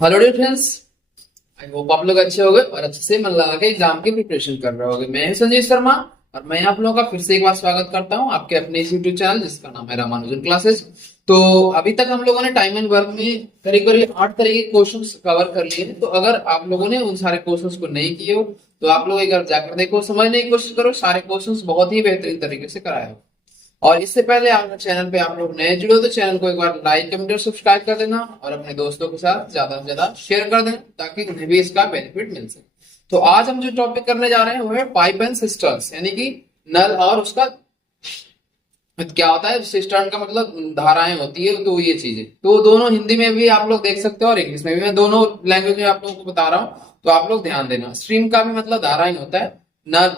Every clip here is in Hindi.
Hello dear friends. I hope आप लोग अच्छे होंगे और अच्छे से मन लगा के एग्जाम की प्रिपरेशन कर रहे होंगे। मैं हूं संजीव शर्मा और मैं आप लोगों का फिर से एक बार स्वागत करता हूं आपके अपने इस यूट्यूब चैनल जिसका नाम है रामानुजन क्लासेस। तो अभी तक हम लोगों ने टाइम एंड वर्क में करीब करीब 8 तरह के क्वेश्चंस कवर कर लिए हैं। तो अगर आप लोगों ने उन सारे क्वेश्चंस को नहीं किए हो तो आप लोग एक बार जाकर देखो, समझने की कोशिश करो। सारे क्वेश्चंस बहुत ही बेहतरीन तरीके से कराए हो। और इससे पहले आप चैनल पे आप लोग नए जुड़े हो तो चैनल को एक बार लाइक कमेंट और सब्सक्राइब कर देना और अपने दोस्तों के साथ ज्यादा से ज्यादा शेयर कर देना ताकि उन्हें भी इसका बेनिफिट मिल सके। तो आज हम जो टॉपिक करने जा रहे हैं वो है पाइप एंड सिस्टर्न्स, यानी कि नल और उसका क्या होता है। सिस्टर्न का मतलब धाराएं होती है, तो ये चीजें तो दोनों हिंदी में भी आप लोग देख सकते हो और इंग्लिश में भी। मैं दोनों लैंग्वेज में आप लोगों को बता रहा हूँ तो आप लोग ध्यान देना। स्ट्रीम का भी मतलब धारा ही होता है। नल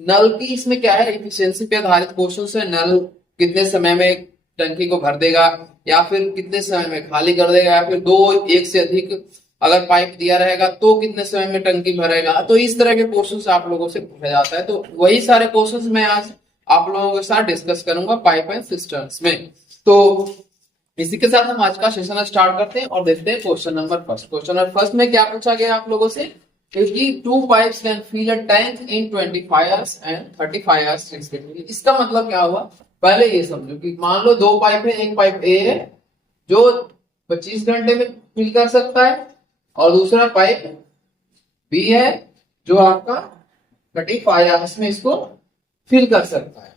नल की इसमें क्या है, इफिशियंसी पे आधारित क्वेश्चन है। नल कितने समय में टंकी को भर देगा या फिर कितने समय में खाली कर देगा, या फिर दो एक से अधिक अगर पाइप दिया रहेगा तो कितने समय में टंकी भरेगा। तो इस तरह के क्वेश्चन आप लोगों से पूछा जाता है। तो वही सारे क्वेश्चन मैं आज आप लोगों के साथ डिस्कस करूंगा पाइप एंड सिस्टर्न्स में। तो इसी के साथ हम आज का सेशन स्टार्ट करते हैं और देखते हैं question number first. Question number first में क्या पूछा गया आप लोगों से कि two pipes can fill a tank in 25 hours and 35 hours respectively. इसका मतलब क्या हुआ, पहले ये समझो कि मान लो दो पाइप है। एक पाइप ए है जो 25 घंटे में फिल कर सकता है और दूसरा पाइप बी है जो आपका 35 आवर्स में इसको फिल कर सकता है।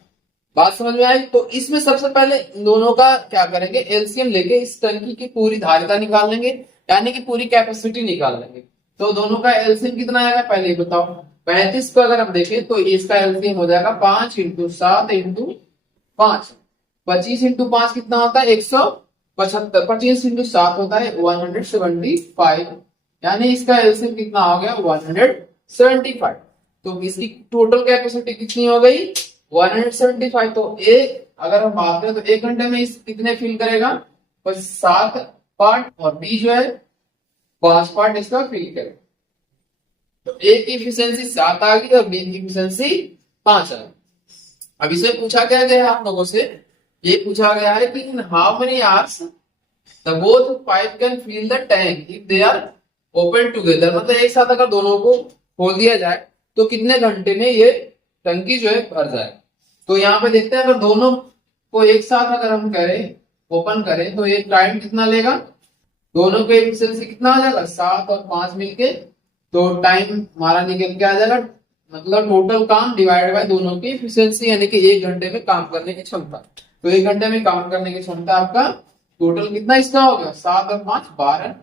बात समझ में आई? तो इसमें सबसे पहले इन दोनों का क्या करेंगे, एलसीएम लेके इस टंकी की पूरी धारिता निकाल लेंगे, यानी कि पूरी कैपेसिटी निकाल लेंगे। तो दोनों का एलसीएम कितना आएगा पहले ही बताओ। 35 को अगर हम देखें तो इसका एलसीएम हो जाएगा 5 इंटू 7 इंटू 5। 25 इंटू 5 कितना होता है 175। 25 इंटू 7 होता है 175, यानी इसका एलसीएम कितना हो गया 175। तो इसकी टोटल कैपेसिटी कितनी हो गई 175। तो ए अगर हम बात करें तो 1 घंटे में इस कितने फिल करेगा 7 पार्ट और बी जो है 5 पार्ट इसका फिल करेगा। तो ए की इफिशियंसी 7 आ गई और बी की इफिशियंसी 5 आ गई। अब इसमें पूछा क्या गया है आप लोगों से, ये पूछा गया है कि in how many hours the both pipe can fill the tank if they are open together. मतलब एक साथ अगर दोनों को खोल दिया जाए तो कितने घंटे में ये टंकी जो है भर जाए। तो यहाँ पे देखते हैं अगर दोनों को एक साथ अगर हम करें ओपन करें तो ये टाइम कितना लेगा, दोनों के एफिशिएंसी कितना आ जाएगा 7 और 5 मिलके, तो टाइम हमारा निकल के आ जाएगा। मतलब टोटल काम डिवाइड बाय दोनों की एफिशिएंसी, यानी कि 1 घंटे में काम करने की क्षमता। तो 1 घंटे में काम करने की क्षमता आपका टोटल कितना इसका हो गया 7 और 5 12।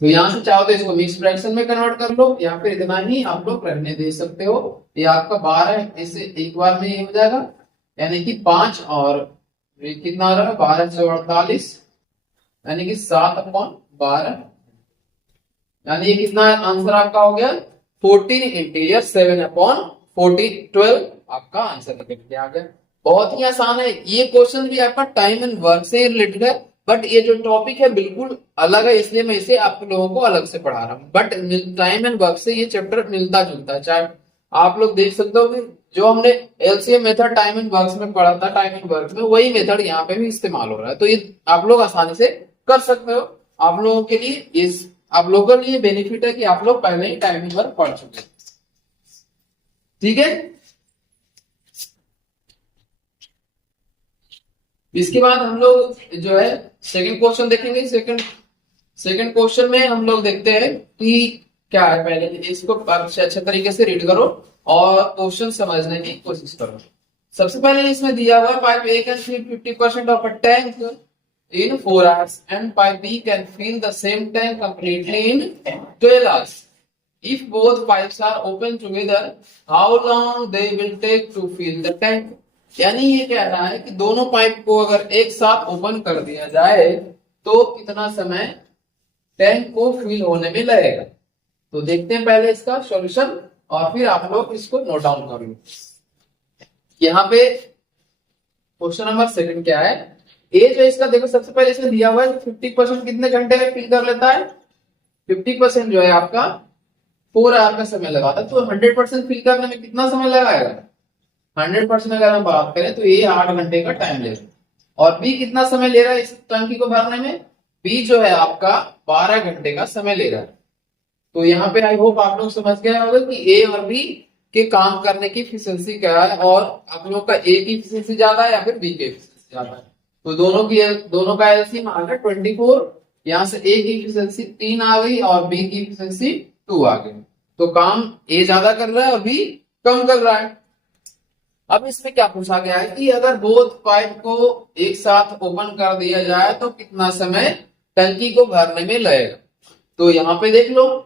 तो यहां से चाहो तो इसको मिक्स फ्रैक्शन में कन्वर्ट कर लो या फिर इतना ही आप लोग रहने दे सकते हो। ये आपका 12 इससे एक बार में ये हो जाएगा, यानी कि 5 और कितना आ रहा है 12 से 48, यानी कि 7/12, यानी ये कितना आंसर आपका हो गया 14 इंटीरियर 7/14 12 आपका आंसर निकल के आ गया। बहुत ही आसान है। ये क्वेश्चन भी आपका टाइम एंड वर्क से रिलेटेड है, बट ये जो टॉपिक है बिल्कुल अलग है, इसलिए मैं इसे आप लोगों को अलग से पढ़ा रहा हूँ। बट टाइम एंड वर्क से ये चैप्टर मिलता जुलता है। चाहे आप लोग देख सकते हो कि जो हमने LCM method time and work में पढ़ा था, टाइम एंड वर्क में वही मेथड यहाँ पे भी इस्तेमाल हो रहा है। तो ये आप लोग आसानी से कर सकते हो। आप लोगों के लिए इस आप लोगों के लिए बेनिफिट है कि आप लोग पहले ही टाइम एंड वर्क पढ़ चुके। ठीक है, इसके बाद हम लोग जो है सेकंड क्वेश्चन देखेंगे। सेकंड क्वेश्चन में हम लोग देखते हैं कि क्या है। पहले इसको अच्छे तरीके से रीड करो और क्वेश्चन समझने की कोशिश करो। सबसे पहले इसमें दिया हुआ pipe A can fill 50% of a tank in 4 hours and pipe B can fill the same tank completely in 12 hours. If both pipes are open together, how long they will take to fill the tank? यानी ये कह रहा है कि दोनों पाइप को अगर एक साथ ओपन कर दिया जाए तो कितना समय टैंक को फिल होने में लगेगा। तो देखते हैं पहले इसका सॉल्यूशन और फिर आप लोग इसको नोट डाउन कर लो। यहाँ पे क्वेश्चन नंबर सेकंड क्या है, ए जो इसका देखो सबसे पहले इसमें दिया हुआ है 50% कितने घंटे में फिल कर लेता है। 50% जो है आपका 4 आवर का समय लगाता है। तो 100% फिल करने में कितना समय लगाएगा 100% अगर हम बात करें तो ये 8 घंटे का टाइम लेगा। और बी कितना समय ले रहा है इस टंकी को भरने में बी जो है आपका 12 घंटे का समय ले रहा है। तो यहाँ पे आई होप आप लोग समझ गए होंगे कि ए और बी के काम करने की एफिशिएंसी क्या है, और आप लोग का ए की एफिशिएंसी ज्यादा है या फिर बी की एफिशिएंसी ज्यादा है। तो दोनों का एलसीएम आ गया 24। यहाँ से ए की एफिशिएंसी 3 आ गई और बी की एफिशिएंसी 2 आ गई। तो काम ए ज्यादा कर रहा है और बी कम कर रहा है। अब इसमें क्या पूछा गया है कि अगर बोथ पाइप को एक साथ ओपन कर दिया जाए तो कितना समय टंकी को भरने में लगेगा। तो यहाँ पे देख लो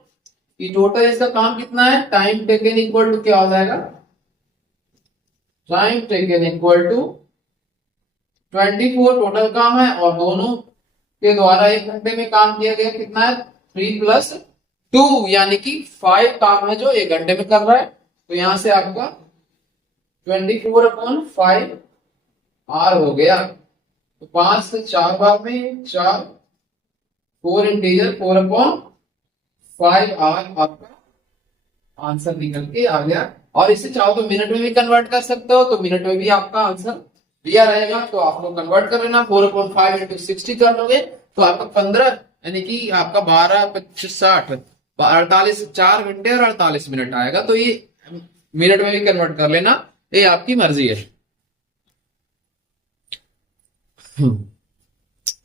कि टोटल इसका काम कितना है, टाइम टेकन इक्वल टू क्या हो जाएगा, time taken equal to 24 total काम है, और दोनों के द्वारा 1 घंटे में काम किया गया कितना है, 3 + 2 यानी कि 5 काम है जो 1 घंटे में कर रहा है। तो यहां से आपका 24/5 आर हो गया। तो 5 से 4 बार में 4, 4 इंटीजर 4/5 आर आपका आंसर निकल के आ गया। और इसे चाहो तो मिनट में भी कन्वर्ट कर सकते हो, तो मिनट में भी आपका आंसर दिया रहेगा। तो आप लोग कन्वर्ट कर लेना, 4/5 × 60 कर लोगे तो आपका 15 यानी कि आपका 12 × 25 60 48 4 घंटे और 48 मिनट आएगा। तो ये मिनट में भी कन्वर्ट कर लेना, ये आपकी मर्जी है।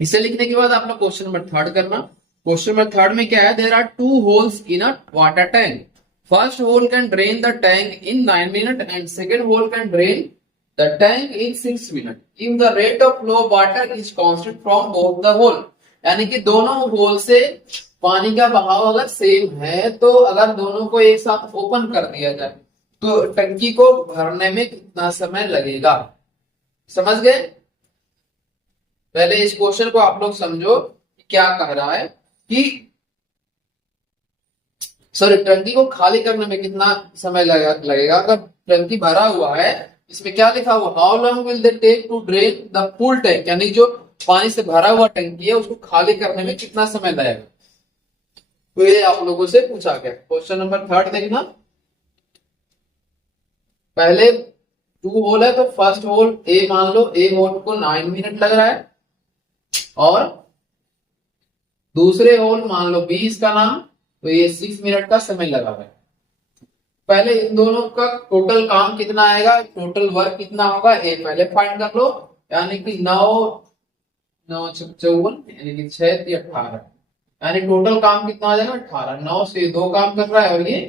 इसे लिखने के बाद आप लोग क्वेश्चन नंबर 3 करना। क्वेश्चन नंबर 3 में क्या है, there are 2 holes in a water tank. First hole can drain the tank in 9 minute and second hole can drain the tank in 6 minute if the rate of flow of water is constant from both the hole. यानी कि दोनों होल से पानी का बहाव अगर सेम है, तो अगर दोनों को एक साथ ओपन कर दिया जाए तो टंकी को भरने में कितना समय लगेगा। समझ गए? पहले इस क्वेश्चन को आप लोग समझो क्या कह रहा है कि सॉरी टंकी को खाली करने में कितना समय लगेगा। अगर टंकी भरा हुआ है, इसमें क्या लिखा हुआ, how long will they take to drain the full tank, यानी जो पानी से भरा हुआ टंकी है उसको खाली करने में कितना समय लगेगा। तो ये आप लोगों से पूछा गया। क्वेश्चन नंबर 3 देखना। पहले 2 होल है, तो फर्स्ट होल ए मान लो, ए होल को 9 मिनट लग रहा है, और दूसरे होल मान लो 20 का नाम, तो ये 6 मिनट का समय लगा है। पहले इन दोनों का टोटल काम कितना आएगा, टोटल वर्क कितना होगा, ए पहले फाइंड कर लो। यानी कि 9 9 54 यानी कि 6 × 18, यानी टोटल काम कितना आ जाएगा 18। 9 से 2 काम कर रहा है और ये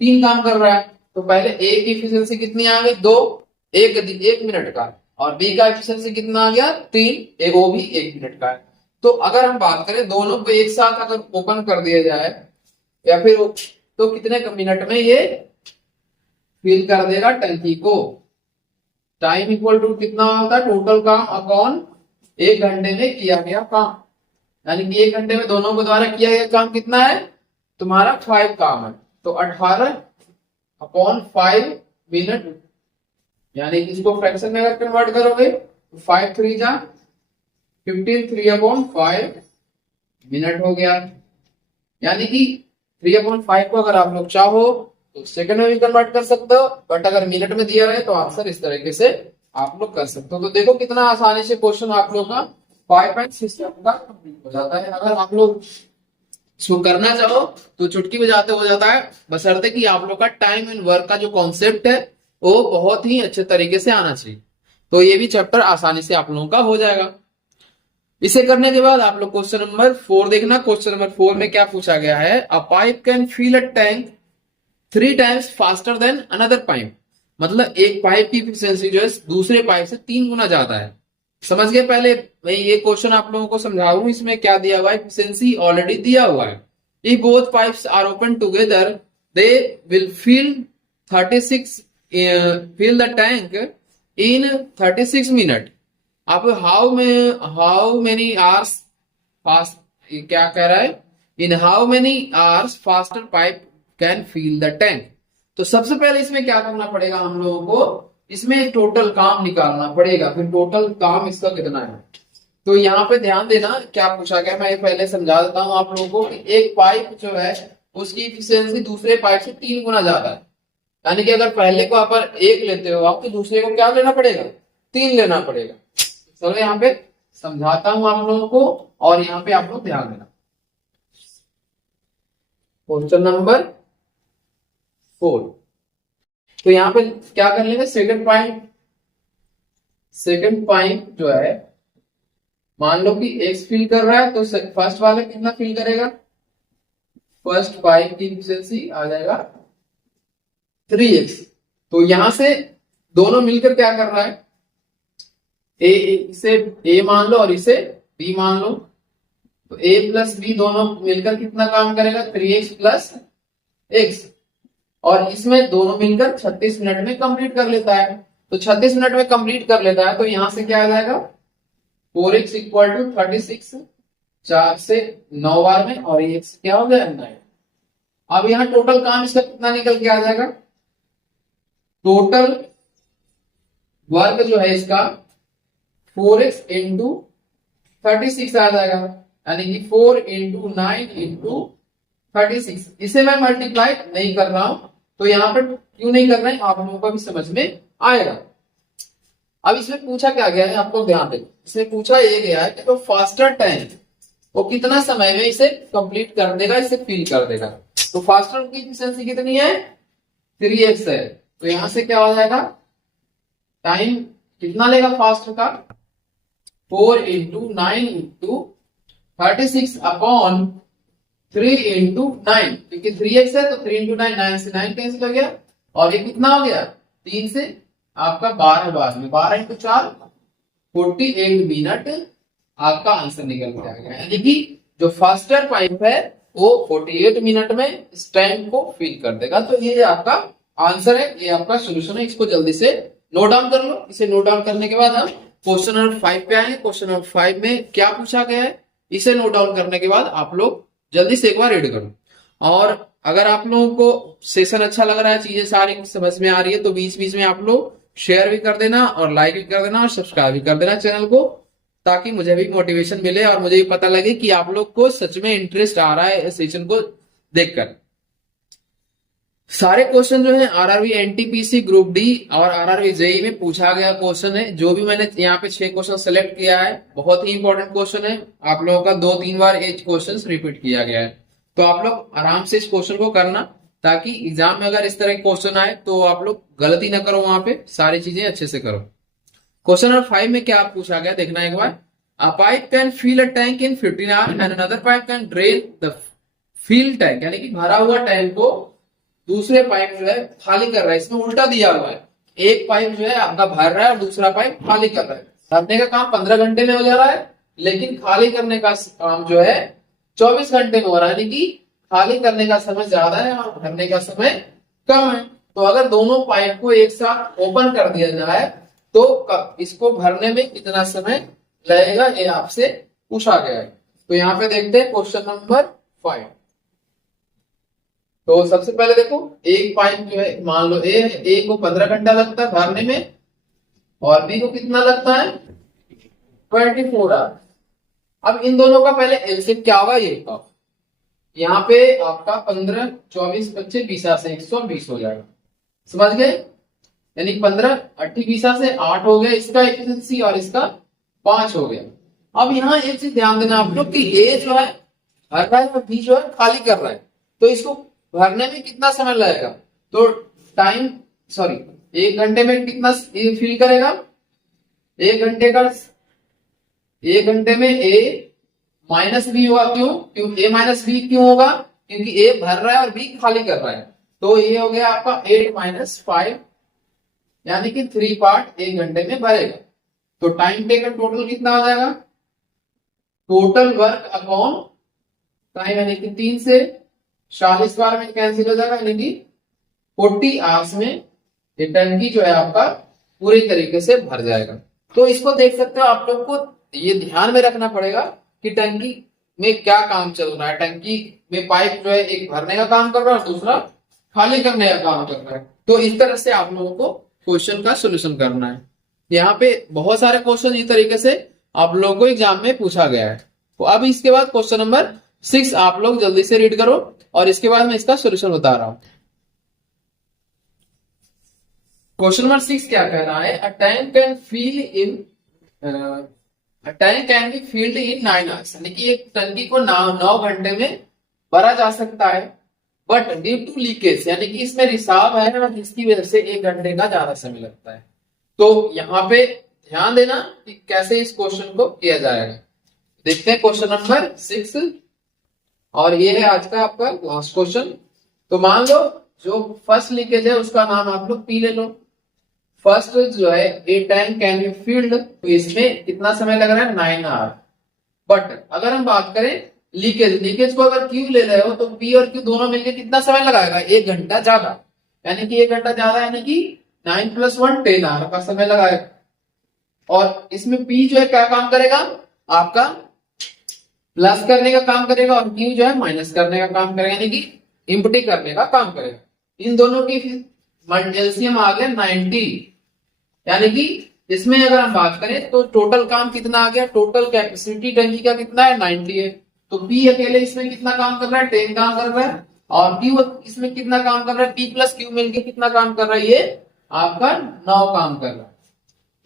3 काम कर रहा है। तो पहले ए की एफिशिएंसी कितनी आ गई, 2 1 मिनट का, और बी का एफिशिएंसी कितना आ गया 3, वो भी 1 मिनट का है। तो अगर हम बात करें दोनों को एक साथ अगर ओपन कर दिया जाए या फिर तो कितने मिनट में ये फिल कर देगा टंकी को। टाइम इक्वल टू कितना होता है, टोटल काम अपॉन 1 घंटे में किया गया काम। यानी कि 1 घंटे में दोनों के द्वारा किया गया काम कितना है, तुम्हारा 5 काम है। तो 18/5 मिनट, यानी कि इसको फ्रैक्शन में अगर कन्वर्ट करोगे तो 5 × 3 = 15, 3/5 मिनट हो गया। यानी कि 3/5 को अगर आप लोग चाहो तो सेकंड में भी कन्वर्ट कर सकते हो, बट अगर मिनट में दिया रहे तो आंसर इस तरीके से आप लोग कर सकते हो। तो देखो कितना आसानी से क्वेश्चन आप लोग का 5.6 का कंप्लीट हो जाता है। अगर आप लोग इसको करना चाहो तो चुटकी बजाते हो जाता है, बशर्ते कि आप लोग का टाइम एंड वर्क का जो कॉन्सेप्ट है वो बहुत ही अच्छे तरीके से आना चाहिए। तो ये भी चैप्टर आसानी से आप लोगों का हो जाएगा। इसे करने के बाद आप लोग क्वेश्चन नंबर 4 देखना। क्वेश्चन नंबर 4 में क्या पूछा गया है, a pipe can fill a tank 3 times faster than another pipe. मतलब एक पाइप की एफिशिएंसी जो है दूसरे पाइप से 3 गुना ज्यादा है। समझ गए? पहले मैं ये क्वेश्चन आप लोगों को समझाऊं, इसमें क्या दिया हुआ है, एफिशिएंसी ऑलरेडी दिया हुआ है। If both pipes are open together they will fill 36 fill the tank in 36 minute. अब हाउ मेनी आवर्स फास्ट, क्या कह रहा है, in how many hours faster pipe can fill the tank. तो सबसे पहले इसमें क्या करना पड़ेगा हम लोगों को, इसमें टोटल काम निकालना पड़ेगा, फिर टोटल काम इसका कितना है। तो यहाँ पे ध्यान देना क्या पूछा गया, मैं पहले समझा देता हूँ आप लोगों को कि एक पाइप जो है उसकी एफिशिएंसी दूसरे पाइप से 3 गुना ज्यादा है। यानी कि अगर पहले को आप 1 लेते हो आप, तो दूसरे को क्या लेना पड़ेगा, 3 लेना पड़ेगा। चलो यहाँ पे समझाता हूं आप लोगों को और यहाँ पे आप लोग ध्यान देना। Question number 4। तो यहाँ पे क्या कर लेंगे, सेकंड पॉइंट जो है, मान लो कि x फिल कर रहा है तो फर्स्ट वाले कितना फिल करेगा, फर्स्ट पाइप की एफिशिएंसी आ जाएगा 3x। तो यहां से दोनों मिलकर क्या कर रहा है, इसे a मान लो और इसे b मान लो, तो a प्लस b दोनों मिलकर कितना काम करेगा, 3x प्लस x। और इसमें दोनों मिलकर 36 मिनट में कंप्लीट कर लेता है। तो 36 मिनट में कंप्लीट कर लेता है तो यहां से क्या आ जाएगा, 4x इक्वल टू 36, 4 से 9 बार में, और ये x क्या हो गया 9। अब यहाँ टोटल काम इसका कितना निकल के आ जाएगा, टोटल वर्क जो है इसका 4x इंटू 36 आ जाएगा, यानी कि 4 इंटू 9 इंटू 36। इसे मैं मल्टीप्लाई नहीं कर रहा हूं, तो यहाँ पर क्यों नहीं कर रहे हैं आप लोगों को भी समझ में आएगा। अब इसमें पूछा क्या गया है, आपको ध्यान दें, इसमें पूछा ये गया है कि तो फास्टर टाइम वो कितना समय में इसे कंप्लीट कर देगा, इसे फिल कर देगा। तो फास्टर की एफिशिएंसी कितनी है, 3x है। तो यहां से क्या हो जाएगा, टाइम कितना लेगा फास्टर का, 4 इंटू 9 इंटू 36 अपॉन 3 इंटू 9, क्योंकि 3x है तो 3 इंटू 9, 9 से 9 कैंसिल हो गया, और ये कितना हो गया, 3 से आपका 12 बाद में, 12 इंटू 4 48 मिनट आपका आंसर निकल के आ गया। यानी कि जो फास्टर पाइप है वो 48 मिनट में इस टाइम को फिल कर देगा। तो ये आपका आंसर है, ये आपका सोल्यूशन है। इसको जल्दी से नोट डाउन कर लो। इसे नोट डाउन करने के बाद हम क्वेश्चन नंबर 5 पे आए। क्वेश्चन नंबर 5 में क्या पूछा गया है, इसे नोट डाउन करने के बाद आप लोग जल्दी से एक बार रीड करो। और अगर आप लोगों को सेशन अच्छा लग रहा है, चीजें सारी समझ में आ रही है, तो बीच बीच में आप लोग शेयर भी कर देना और लाइक भी कर देना और सब्सक्राइब भी कर देना चैनल को, ताकि मुझे भी मोटिवेशन मिले और मुझे भी पता लगे कि आप लोग को सच में इंटरेस्ट आ रहा है इस सेशन को देखकर। सारे क्वेश्चन जो है आरआरबी एनटीपीसी ग्रुप डी और आरआरबी जेई में पूछा गया क्वेश्चन है। जो भी मैंने यहाँ पे 6 क्वेश्चन सेलेक्ट किया है, बहुत ही इंपॉर्टेंट क्वेश्चन है। आप लोगों का 2-3 बार ये क्वेश्चन रिपीट किया गया है, तो आप लोग आराम से इस क्वेश्चन को करना, ताकि एग्जाम में अगर इस तरह के क्वेश्चन आए तो आप लोग गलती ना करो, वहां पे सारी चीजें अच्छे से करो। क्वेश्चन नंबर 5 में क्या पूछा गया देखना एक बार। A pipe can fill a tank in 15 hours and another pipe can drain the fill tank, यानी कि भरा हुआ टैंक को दूसरे पाइप जो है खाली कर रहा है। इसमें उल्टा दिया हुआ है, एक पाइप जो है आपका भर रहा है और दूसरा पाइप खाली कर रहा है। भरने का काम 15 घंटे में हो जा रहा है, लेकिन खाली करने का काम जो है 24 घंटे में हो रहा है, यानी कि खाली करने का समय ज्यादा है और भरने का समय कम है। तो अगर दोनों पाइप को एक साथ ओपन कर दिया जाए तो इसको भरने में कितना समय लगेगा, ये आपसे पूछा गया है। तो यहाँ पे देखते हैं क्वेश्चन नंबर 5। तो सबसे पहले देखो, एक पाइप जो है मान लो ए है, ए को 15 घंटा लगता है भरने में और बी को कितना लगता है 24 आवर। अब इन दोनों का पहले एलसीएम क्या होगा ये बताओ। यहाँ पे आपका 15, 24, 25, 20 से 120 हो जाएगा, समझ गए। यानी 15, 28, 20 से 8 हो गया इसका एफिशिएंसी और इसका 5 हो गया। अब यहाँ एक चीज ध्यान देना आप लोग कि ए जो है भर रहा है और बी जो है खाली कर रहा है, तो इसको भरने में कितना समय लगेगा। तो टाइम 1 घंटे में कितना फिल करेगा, 1 घंटे में ए माइनस बी होगा। क्यों ए माइनस बी क्यों होगा, क्योंकि ए भर रहा है और बी खाली कर रहा है। तो ये हो गया आपका 8 माइनस 5, यानी कि 3 पार्ट 1 घंटे में भरेगा। तो टाइम टेकन टोटल कितना हो जाएगा, टोटल वर्क अपॉन टाइम, यानी कि 3 से 40 बार में कैंसिल हो जाएगा, यानी कि 40 आवर्स में ये टंकी जो है आपका पूरी तरीके से भर जाएगा। तो इसको देख सकते हो, आप लोग को ये ध्यान में रखना पड़ेगा कि टंकी में क्या काम चल रहा है। टंकी में पाइप जो है एक भरने का काम कर रहा है और दूसरा खाली करने का काम कर रहा है। तो इस तरह से आप लोगों को क्वेश्चन का सोल्यूशन करना है। यहाँ पे बहुत सारे क्वेश्चन इस तरीके से आप लोगों को एग्जाम में पूछा गया है। तो अब इसके बाद क्वेश्चन नंबर 6 आप लोग जल्दी से रीड करो और इसके बाद मैं इसका सोल्यूशन बता रहा हूं। क्वेश्चन नंबर 6 क्या कह रहा है, a tank can fill in tank can be filled in 9 hours, यानी कि एक टंकी को 9 घंटे में भरा जा सकता है, बट ड्यू टू लीकेज, यानी कि इसमें रिसाव है और जिसकी वजह से 1 घंटे का ज्यादा समय लगता है। तो यहाँ पे ध्यान देना कि कैसे इस क्वेश्चन को किया जाएगा। देखते हैं क्वेश्चन नंबर 6, और ये है आज का आपका लास्ट क्वेश्चन। तो मान लो जो फर्स्ट लीकेज है उसका नाम आप लोग पी ले लो। फर्स्ट जो है ए टैंक कैन बी फील्ड, तो इसमें कितना समय लग रहा है 9 आवर। बट अगर हम बात करें लीकेज को अगर क्यू ले रहे हो तो पी और क्यू दोनों मिलकर कितना समय लगाएगा, 1 घंटा ज्यादा, यानी कि 1 घंटा ज्यादा, यानी कि 9 + 1 10 आवर का समय लगाएगा। और इसमें पी जो है क्या काम करेगा, आपका प्लस करने का काम करेगा, और क्यू जो है माइनस करने का काम करेगा, यानी कि इम्पटी करने का काम करेगा। इन दोनों की एलसीएम आ गया 90, यानी कि इसमें अगर हम बात करें तो टोटल काम कितना आ गया, टोटल कैपेसिटी टंकी का कितना है 90 है। तो पी अकेले इसमें कितना काम कर रहा है, 10 काम कर रहा है, और क्यू इसमें कितना काम कर रहा है, पी प्लस क्यू मिलकर कितना काम कर रहा है, ये आपका 9 काम कर रहा है।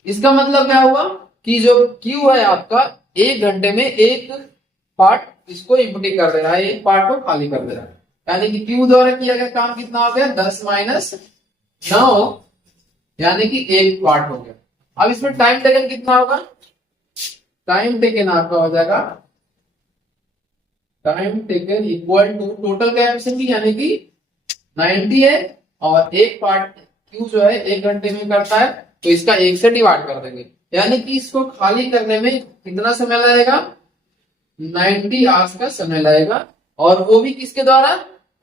इसका मतलब क्या हुआ कि जो क्यू है आपका 1 घंटे में एक पार्ट इसको इम्पटी कर दे रहा है, एक पार्ट को खाली कर दे रहा है, यानी कि क्यू द्वारा किया गया काम कितना हो गया, 10 - 9, यानी कि एक पार्ट हो गया। अब इसमें टाइम टेकन कितना होगा, टाइम टेकन आपका हो जाएगा, time taken equal to total capacity, यानी कि 90 है, और एक पार्ट क्यू जो है 1 घंटे में करता है, तो इसका 1 से डिवाइड कर देंगे, यानी कि इसको खाली करने में कितना समय लगेगा, 90 आवर्स का समय लगेगा। और वो भी किसके द्वारा,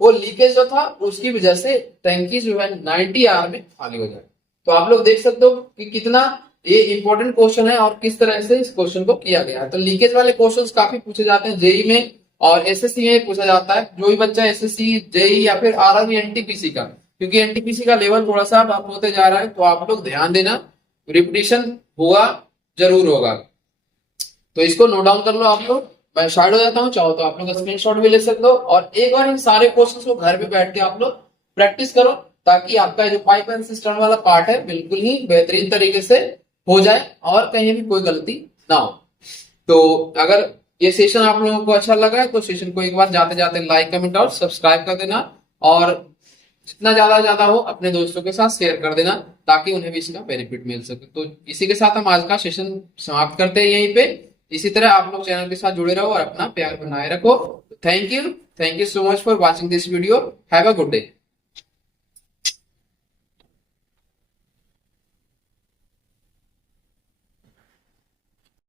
वो लीकेज जो था उसकी वजह से टैंकी जो है 90 आवर में खाली हो जाए। तो आप लोग देख सकते हो कि कितना ये इंपॉर्टेंट क्वेश्चन है और किस तरह से इस क्वेश्चन को किया गया है। तो लीकेज वाले क्वेश्चंस काफी पूछे जाते हैं जेई में और एसएससी में पूछा जाता है। जो भी बच्चा एसएससी, जेई या फिर आरआरबी, एनटीपीसी का, क्योंकि एनटीपीसी का लेवल थोड़ा सा अब होते जा रहा है, तो आप लोग ध्यान देना, रिपीटिशन होगा, जरूर होगा। तो इसको नोट डाउन कर लो आप लोग। मैं शार्ट हो जाता हूँ, चाहो तो आप लोग स्क्रीनशॉट भी ले सकते हो, और एक बार इन सारे क्वेश्चंस को घर पे बैठ के आप लोग प्रैक्टिस करो, ताकि आपका जो पाइप एंड सिस्टम वाला पार्ट है बिल्कुल ही बेहतरीन तरीके से हो जाए और कहीं भी कोई गलती ना हो। तो अगर ये सेशन आप लोगों को अच्छा लगा है तो सेशन को एक बार जाते जाते लाइक, कमेंट और सब्सक्राइब कर देना, और जितना ज्यादा हो अपने दोस्तों के साथ शेयर कर देना, ताकि उन्हें भी इसका बेनिफिट मिल सके। तो इसी के साथ हम आज का सेशन समाप्त करते हैं यहीं पे। इसी तरह आप लोग चैनल के साथ जुड़े रहो और अपना प्यार बनाए रखो। Thank you so much for watching this video. Have a good day.